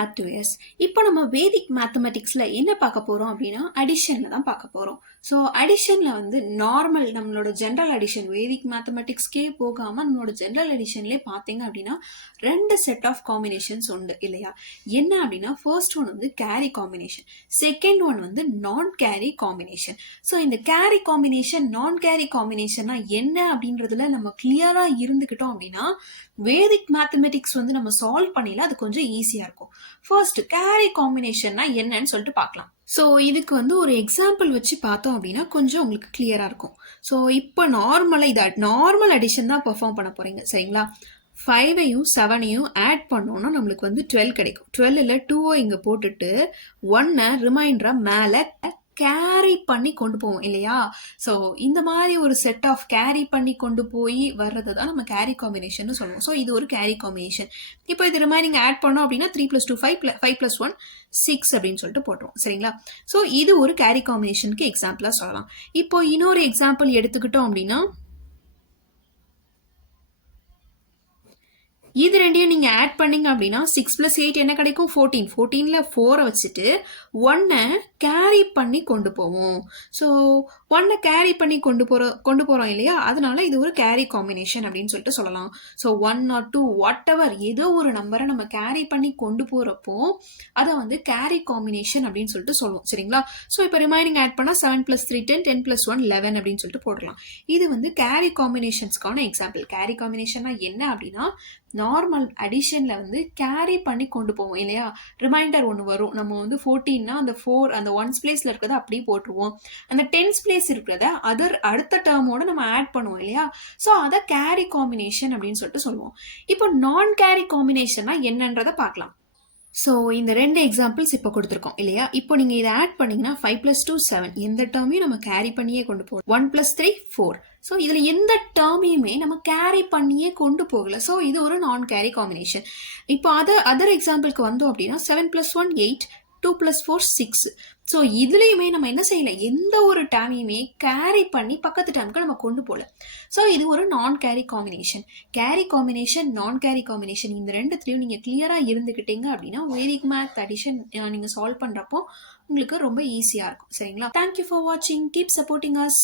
Math doers. இப்போ நம்ம வேதிக் மேத்தமெட்டிக்ஸில் என்ன பார்க்க போகிறோம் அப்படின்னா அடிஷனில் தான் பார்க்க போகிறோம். ஸோ அடிஷனில் வந்து நார்மல் நம்மளோட ஜென்ரல் அடிஷன் வேதிக் மேத்தமெட்டிக்ஸ்க்கே போகாமல் நம்மளோட ஜென்ரல் அடிஷன்லேயே பார்த்தீங்க அப்படின்னா 2 செட் ஆஃப் காம்பினேஷன்ஸ் உண்டு இல்லையா? என்ன அப்படின்னா ஃபர்ஸ்ட் ஒன் வந்து கேரி காம்பினேஷன், செகண்ட் ஒன் வந்து நான் கேரி காம்பினேஷன். ஸோ இந்த கேரி காம்பினேஷன் நான் கேரி காம்பினேஷன்னா என்ன அப்படின்றதுல நம்ம கிளியராக இருந்துக்கிட்டோம் அப்படின்னா வேதிக் மேத்தமெட்டிக்ஸ் வந்து நம்ம சால்வ் பண்ணிடலாம். அது கொஞ்சம் ஈஸியாக இருக்கும். ஃபர்ஸ்ட் கேரி காம்பினேஷன்னா என்னன்னு சொல்லிட்டு பார்க்கலாம். ஸோ இதுக்கு வந்து ஒரு எக்ஸாம்பிள் வச்சு பார்த்தோம் அப்படின்னா கொஞ்சம் உங்களுக்கு கிளியராக இருக்கும். ஸோ இப்போ நார்மலாக இது நார்மல் அடிஷன் தான் பெர்ஃபார்ம் பண்ண போகிறீங்க சரிங்களா? 5ஐயும் 7ஐயும் ஆட் பண்ணோன்னா நம்மளுக்கு வந்து 12 கிடைக்கும். 12ல் 2 இங்கே போட்டுட்டு 1 ரிமைண்டராக மேலே கேரி பண்ணி கொண்டு போவோம் இல்லையா? ஸோ இந்த மாதிரி ஒரு செட் ஆஃப் கேரி பண்ணி கொண்டு போய் வர்றது தான் நம்ம கேரி காம்பினேஷன் சொல்லுவோம். ஸோ இது ஒரு கேரி காம்பினேஷன். இப்போ இது ரிமைனிங் ஆட் பண்ணோம் அப்படின்னா 3 + 2 5 5 + 1 6 அப்படின்னு சொல்லிட்டு போட்டுருவோம் சரிங்களா? ஸோ இது ஒரு கேரி காம்பினேஷனுக்கு எக்ஸாம்பிளாக சொல்லலாம். இப்போ இன்னொரு எக்ஸாம்பிள் எடுத்துக்கிட்டோம் அப்படின்னா இது ரெண்டையும் நீங்கள் ஆட் பண்ணீங்க அப்படின்னா 6 + 8 என்ன கிடைக்கும்? 14. 14ல் 4 வச்சுட்டு 1 கேரி பண்ணி கொண்டு போவோம். ஸோ 1 கேரி பண்ணி கொண்டு போகிறோம் இல்லையா? அதனால இது ஒரு கேரி காம்பினேஷன் அப்படின்னு சொல்லிட்டு சொல்லலாம். ஸோ 1 or 2 வாட் எவர் ஏதோ ஒரு நம்பரை நம்ம கேரி பண்ணி கொண்டு போகிறப்போ அதை வந்து கேரி காம்பினேஷன் அப்படின்னு சொல்லிட்டு சொல்லுவோம் சரிங்களா? ஸோ இப்போ ரிமைனிங் ஆட் பண்ணால் 7 + 3 10 10 + 1 11 அப்படின்னு சொல்லிட்டு போடலாம். இது வந்து கேரி காம்பினேஷன்ஸ்க்கான எக்ஸாம்பிள். கேரி காம்பினேஷன்னா என்ன அப்படின்னா நார்மல் அடிஷனில் வந்து கேரி பண்ணி கொண்டு போவோம் இல்லையா? ரிமைண்டர் ஒன்று வரும். நம்ம வந்து 14னா அந்த 4 அந்த ஒன்ஸ் பிளேஸில் இருக்கிறத அப்படியே போட்டுருவோம். அந்த டென்ஸ் பிளேஸ் இருக்கிறத அடுத்த டேர்மோட நம்ம ஆட் பண்ணுவோம் இல்லையா? ஸோ அதை கேரி காம்பினேஷன் அப்படின்னு சொல்லிட்டு சொல்லுவோம். இப்போ நான் கேரி காம்பினேஷன்னா என்னன்றதை பார்க்கலாம். ஸோ இந்த 2 எக்ஸாம்பிள்ஸ் இப்போ கொடுத்துருக்கோம் இல்லையா? இப்போ நீங்கள் இதை ஆட் பண்ணிங்கன்னா 5 + 2 7 எந்த டேர்மையும் நம்ம கேரி பண்ணியே கொண்டு போகிறோம். 1 + 3 4. ஸோ இதில் எந்த டேர்மையுமே நம்ம கேரி பண்ணியே கொண்டு போகல. ஸோ இது ஒரு நான் கேரி காம்பினேஷன். இப்போ அதர் எக்ஸாம்பிளுக்கு வந்தோம் அப்படின்னா 7 + 1 8 2 + 4 6. ஸோ இதுலேயுமே நம்ம என்ன செய்யலை, எந்த ஒரு டேர்மையுமே கேரி பண்ணி பக்கத்து டேர்முக்கு நம்ம கொண்டு போகல. ஸோ இது ஒரு நான் கேரி காம்பினேஷன். கேரி காம்பினேஷன் நான் கேரி காம்பினேஷன் இந்த ரெண்டுத்துலையும் நீங்கள் கிளியராக இருந்துக்கிட்டீங்க அப்படின்னா வேதிக் மேத் அடிஷன் நீங்கள் சால்வ் பண்ணுறப்போ உங்களுக்கு ரொம்ப ஈஸியாக இருக்கும் சரிங்களா? தேங்க்யூ ஃபார் வாட்சிங். Keep supporting us.